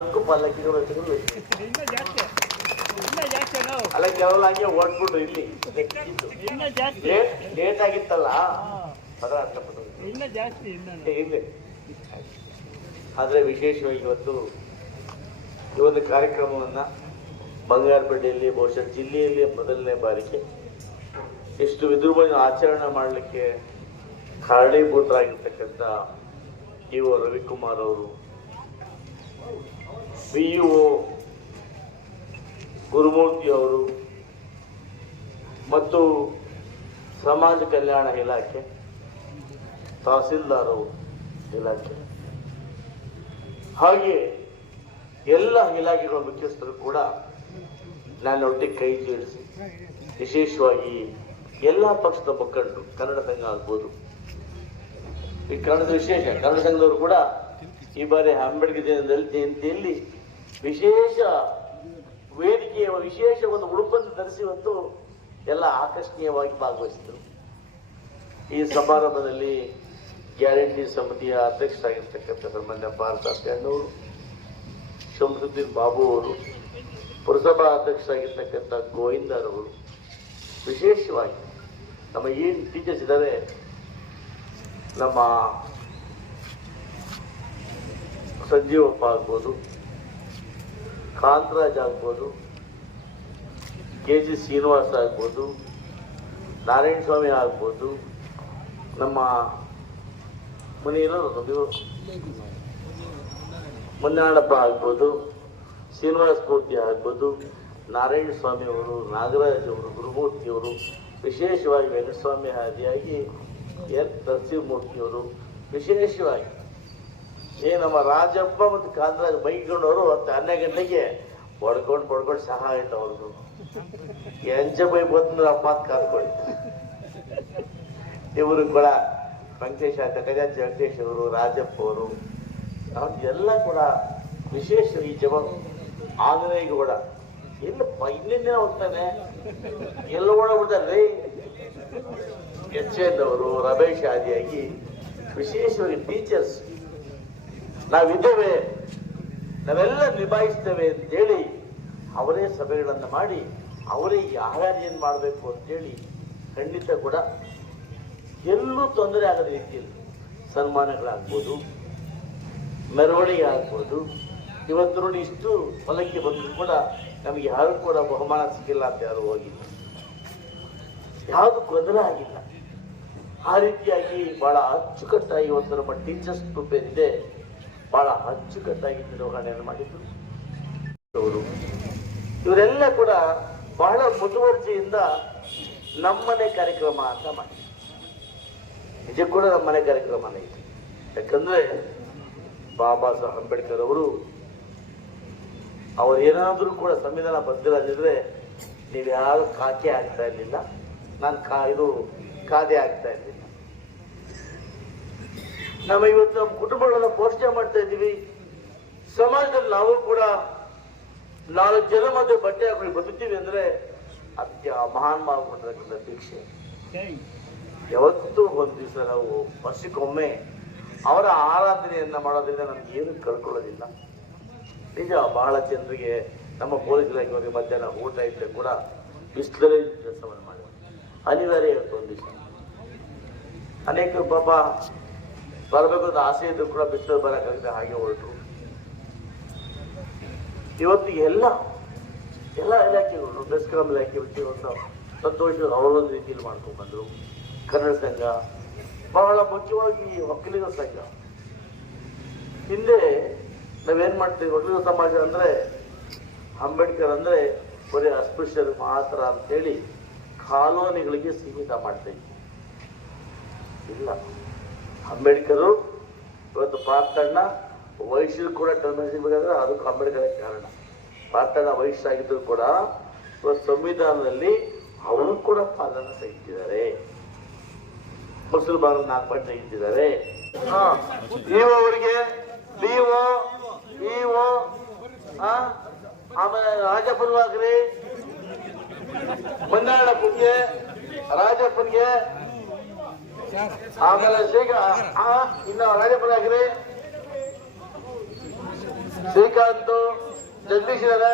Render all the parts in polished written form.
ಪಲ್ಲಕ್ಕಿಗಳು ಅಲ್ಲ ಕೆಲವಲ್ಲ ಹಂಗೆ ಓಡ್ಬಿಟ್ಟು ಇಲ್ಲಿ ಲೇಟ್ ಆಗಿತ್ತಲ್ಲ ಇಲ್ಲಿ. ಆದ್ರೆ ವಿಶೇಷವಾಗಿ ಇವತ್ತು ಈ ಒಂದು ಕಾರ್ಯಕ್ರಮವನ್ನ ಬಂಗಾರಪೇಟೆಯಲ್ಲಿ ಬಹುಶಃ ಜಿಲ್ಲೆಯಲ್ಲಿ ಮೊದಲನೇ ಬಾರಿಗೆ ಎಷ್ಟು ವಿಜೃಂಭಣೆ ಆಚರಣೆ ಮಾಡಲಿಕ್ಕೆ ಕಾರಣೀಭೂತರಾಗಿರ್ತಕ್ಕಂಥ ಇಒ ರವಿಕುಮಾರ್ ಅವರು, BUO ಗುರುಮೂರ್ತಿ ಅವರು ಮತ್ತು ಸಮಾಜ ಕಲ್ಯಾಣ ಇಲಾಖೆ, ತಹಸೀಲ್ದಾರ್ ಇಲಾಖೆ, ಹಾಗೆ ಎಲ್ಲ ಇಲಾಖೆಗಳ ಮುಖ್ಯಸ್ಥರು ಕೂಡ ನನ್ನೊಟ್ಟಿಗೆ ಕೈ ಜೋಡಿಸಿ ವಿಶೇಷವಾಗಿ ಎಲ್ಲ ಪಕ್ಷದ ಮುಖಂಡರು, ಕನ್ನಡ ಸಂಘ ಆಗ್ಬೋದು, ಈ ಕನ್ನಡದ ವಿಶೇಷ ಕನ್ನಡ ಸಂಘದವರು ಕೂಡ ಈ ಬಾರಿ ಅಂಬೇಡ್ಕರ್ ಜಯಂತಿಯಲ್ಲಿ ವಿಶೇಷ ವೇದಿಕೆಯ ವಿಶೇಷ ಒಂದು ಉಡುಪನ್ನು ಧರಿಸಿ ಒಂದು ಎಲ್ಲ ಆಕರ್ಷಣೀಯವಾಗಿ ಭಾಗವಹಿಸಿದರು. ಈ ಸಮಾರಂಭದಲ್ಲಿ ಗ್ಯಾರಂಟಿ ಸಮಿತಿಯ ಅಧ್ಯಕ್ಷರಾಗಿರ್ತಕ್ಕಂಥ ಸನ್ಮಾನ್ಯ ಭಾರತ ಅಣ್ಣವರು, ಶಂಸುದ್ದೀನ್ ಬಾಬು ಅವರು, ಪುರಸಭಾ ಅಧ್ಯಕ್ಷರಾಗಿರ್ತಕ್ಕಂಥ ಗೋವಿಂದರವರು, ವಿಶೇಷವಾಗಿ ನಮ್ಮ ಏನು ಟೀಚರ್ಸ್ ಇದ್ದಾರೆ, ನಮ್ಮ ಸಂಜೀವಪ್ಪ ಆಗ್ಬೋದು, ಕಾಂತರಾಜ್ ಆಗ್ಬೋದು, KG ಶ್ರೀನಿವಾಸ ಆಗ್ಬೋದು, ನಾರಾಯಣ ಸ್ವಾಮಿ ಆಗ್ಬೋದು, ನಮ್ಮ ಮುನ್ನಾಳಪ್ಪ ಆಗ್ಬೋದು, ಶ್ರೀನಿವಾಸ ಮೂರ್ತಿ ಆಗ್ಬೋದು, ನಾರಾಯಣ ಸ್ವಾಮಿ ಅವರು, ನಾಗರಾಜ್ ಅವರು, ಗುರುಮೂರ್ತಿಯವರು, ವಿಶೇಷವಾಗಿ ವೆಂಕಟಸ್ವಾಮಿ ಆದಿಯಾಗಿ ನರಸಿಂಹಮೂರ್ತಿಯವರು, ವಿಶೇಷವಾಗಿ ನಮ್ಮ ರಾಜಪ್ಪ ಮತ್ತು ಕಾಂತರಾಜ್ ಬೈಕೊಂಡವರು 12 ಗಂಟೆಗೆ ಹೊಡ್ಕೊಂಡು ಸಹ ಆಯ್ತು ಅವ್ರದ್ದು. ಎಂಚ ಬೈ ಬಂದು ಅಪ್ಪ ಕಾದ್ಕೊಳ್ಳಿ. ಇವರು ಕೂಡ ವೆಂಕಟೇಶ್ ಗಜಾಜ್ ವೆಂಕಟೇಶ್ ಅವರು, ರಾಜಪ್ಪ ಅವರು, ಎಲ್ಲ ಕೂಡ ವಿಶೇಷ ಈ ಆಂಜನೇಯ ಗೌಡ ಎಲ್ಲಪ್ಪ ಇನ್ನೇನ ಹೋಗ್ತಾನೆ ಎಲ್ಲ ಓಡಬಿಡ್ತಾರೆ. HN ಅವರು, ರಮೇಶ್ ಆದಿಯಾಗಿ ವಿಶೇಷವಾಗಿ ಟೀಚರ್ಸ್ ನಾವಿದ್ದೇವೆ, ನಾವೆಲ್ಲ ನಿಭಾಯಿಸ್ತೇವೆ ಅಂತೇಳಿ ಅವರೇ ಸಭೆಗಳನ್ನು ಮಾಡಿ ಅವರೇ ಯಾರ್ಯಾರು ಏನು ಮಾಡಬೇಕು ಅಂತೇಳಿ ಖಂಡಿತ ಕೂಡ ಎಲ್ಲೂ ತೊಂದರೆ ಆಗದ ರೀತಿಯಲ್ಲಿ ಸನ್ಮಾನಗಳಾಗ್ಬೋದು, ಮೆರವಣಿಗೆ ಆಗ್ಬೋದು. ಇವತ್ತು ನೋಡಿ ಇಷ್ಟು ಹೊಲಕ್ಕೆ ಬಂದರೂ ಕೂಡ ನಮಗೆ ಯಾರು ಕೂಡ ಬಹುಮಾನ ಸಿಕ್ಕಿಲ್ಲ ಅಂತ ಯಾರು ಹೋಗಿಲ್ಲ, ಯಾವುದು ಗೊಂದಲ ಆಗಿಲ್ಲ. ಆ ರೀತಿಯಾಗಿ ಬಹಳ ಅಚ್ಚುಕಟ್ಟಾಗಿ ಇವತ್ತು ನಮ್ಮ ಟೀಚರ್ಸ್ ಗ್ರೂಪ್ ಏನಿದೆ ಬಹಳ ಅಚ್ಚುಕಟ್ಟಾಗಿ ನಿರ್ವಹಣೆಯನ್ನು ಮಾಡಿದ್ರು ಅವರು. ಇವರೆಲ್ಲ ಕೂಡ ಬಹಳ ಮುತುವರ್ಜಿಯಿಂದ ನಮ್ಮನೆ ಕಾರ್ಯಕ್ರಮ ಅಂತ ಮಾಡಿ, ನಿಜ ಕೂಡ ನಮ್ಮನೆ ಕಾರ್ಯಕ್ರಮನೇ ಇದೆ. ಯಾಕಂದ್ರೆ ಬಾಬಾ ಸಾಹೇಬ್ ಅಂಬೇಡ್ಕರ್ ಅವರು ಏನಾದರೂ ಕೂಡ ಸಂವಿಧಾನ ಬದ್ಧರಾಗಿದ್ರೆ ನೀವು ಯಾರು ಕಾಕೆ ಆಗ್ತಾ ಇರಲಿಲ್ಲ, ನಾನು ಕಾದೆ ಆಗ್ತಾ ಇರಲಿಲ್ಲ. ನಾವು ಇವತ್ತು ನಮ್ಮ ಕುಟುಂಬಗಳನ್ನ ಪೋಷಣೆ ಮಾಡ್ತಾ ಇದ್ದೀವಿ. ಸಮಾಜದಲ್ಲಿ ನಾವು ಕೂಡ 4 ಜನ ಮಧ್ಯೆ ಬಟ್ಟೆ ಹಾಕೊಂಡು ಬದುಕ್ತೀವಿ ಅಂದ್ರೆ ಅತ್ಯ ಮಹಾನ್ ಮಾಡ್ಕೊಂಡಿರತಕ್ಕಂಥ ಭಿಕ್ಷೆ. ಯಾವತ್ತೂ ಒಂದು ದಿವಸ ನಾವು ವರ್ಷಕ್ಕೊಮ್ಮೆ ಅವರ ಆರಾಧನೆಯನ್ನ ಮಾಡೋದ್ರಿಂದ ನಮ್ಗೆ ಏನು ಕಳ್ಕೊಳ್ಳೋದಿಲ್ಲ. ನಿಜ ಬಹಳ ಜನರಿಗೆ ನಮ್ಮ ಪೊಲೀಸ್ ಇಲಾಖೆಯವರಿಗೆ ಮಧ್ಯಾಹ್ನ ಊಟ ಇದ್ದರೆ ಕೂಡ ಬಿಸಿಲಲ್ಲಿ ಕೆಲಸವನ್ನು ಮಾಡಿ ಅನಿವಾರ್ಯ ಇವತ್ತು ಒಂದು ದಿವಸ. ಅನೇಕರು ಪಾಪ ಬರಬೇಕು ಅಂತ ಆಸೆ ಇದ್ರು ಕೂಡ ಬಿಸಿಲು ಬರೋಕ್ಕಾಗದೆ ಹಾಗೆ ಹೊರಟರು. ಇವತ್ತು ಎಲ್ಲ ಇಲಾಖೆಗಳು, ಬೆಸ್ಕಾಂ ಇಲಾಖೆ ಒಂದು ಸಂತೋಷ ಅವರೊಂದು ರೀತಿಯಲ್ಲಿ ಮಾಡ್ಕೊಂಡು ಬಂದರು. ಕನ್ನಡ ಸಂಘ, ಬಹಳ ಮುಖ್ಯವಾಗಿ ಒಕ್ಕಲಿಗರ ಸಂಘ. ಹಿಂದೆ ನಾವೇನ್ ಮಾಡ್ತೀವಿ, ಒಕ್ಕಲಿಗರ ಸಮಾಜ ಅಂದ್ರೆ ಅಂಬೇಡ್ಕರ್ ಅಂದ್ರೆ ಬರೀ ಅಸ್ಪೃಶ್ಯರು ಮಾತ್ರ ಅಂತೇಳಿ ಕಾಲೋನಿಗಳಿಗೆ ಸೀಮಿತ ಮಾಡ್ತಾ ಇದ್ವಿ. ಇಲ್ಲ, ಅಂಬೇಡ್ಕರು ಇವತ್ತು ಪಾರ್ಥಣ್ಣ ವೈಶ್ಯರು ಕೂಡ ಟರ್ಮಿನೇಟ್ ಸಿಗಬೇಕಾದ್ರೆ ಅದಕ್ಕೆ ಅಂಬೇಡ್ಕರ್ ಕಾರಣ. ಪಾರ್ಥಣ್ಣ ವೈಶ್ಯ ಆಗಿದ್ರು ಕೂಡ ಇವತ್ತು ಸಂವಿಧಾನದಲ್ಲಿ ಅವರು ಕೂಡ ಪಾಲನೆ ತೆಗೆದಿದ್ದಾರೆ. ಮುಸಲ್ಮಾನರು 4 ಪಾಯಿಂಟ್ ತೆಗೆದಿದ್ದಾರೆ. ಇಒ ಅವರಿಗೆ BO, EO, ಆಮೇಲೆ ರಾಜಪ್ಪನ್ಗಾಗ್ರಿ, ಮಂದಾಳಪ್ಪನ್ಗೆ, ರಾಜಪ್ಪನ್ಗೆ, ಆಮೇಲೆ ಇನ್ನು ರಾಜಪ್ಪನಾಗ್ರಿ, ಶ್ರೀಕಾಂತ್ ಜಗದೀಶ್ ಇದ್ದಾರೆ.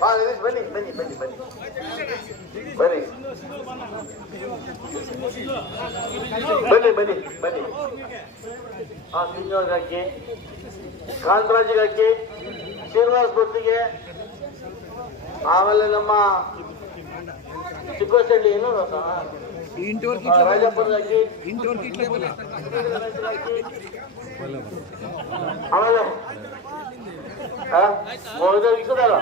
ಬನ್ನಿ ಬನ್ನಿ ಬನ್ನಿ ಬನ್ನಿ ಬನ್ನಿ ಬನ್ನಿ ಬನ್ನಿ ಬನ್ನಿ. ಶ್ರೀನಿವಾಸ್ ಹಾಕಿ, ಕಾಂತರಾಜಿಗೆ ಹಾಕಿ, ಶ್ರೀನಿವಾಸ್ ಭಕ್ತಿಗೆ, ಆಮೇಲೆ ನಮ್ಮ ಚಿಕ್ಕೋಸಳ್ಳಿ ಏನು ರಾಜಪ್ಪನ ಹಾಕಿ, ಆಮೇಲೆ ಇಕ್ಕದಲ್ಲ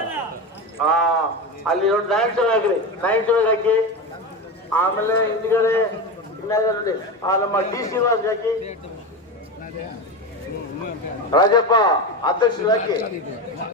ಅಲ್ಲಿ ನೋಡಿ ನೈನ್ ಸೆವೆನ್ ಹಾಕ್ರಿ, ನೈನ್ ಸೆವೆನ್ ಹಾಕಿ. ಆಮೇಲೆ ಹಿಂದ್ಗಡೆ ನೋಡಿ ನಮ್ಮ ಡಿ ಶ್ರೀನಿವಾಸ್ ಹಾಕಿ, ರಾಜಪ್ಪ ಅಧ್ಯಕ್ಷರು ಹಾಕಿ.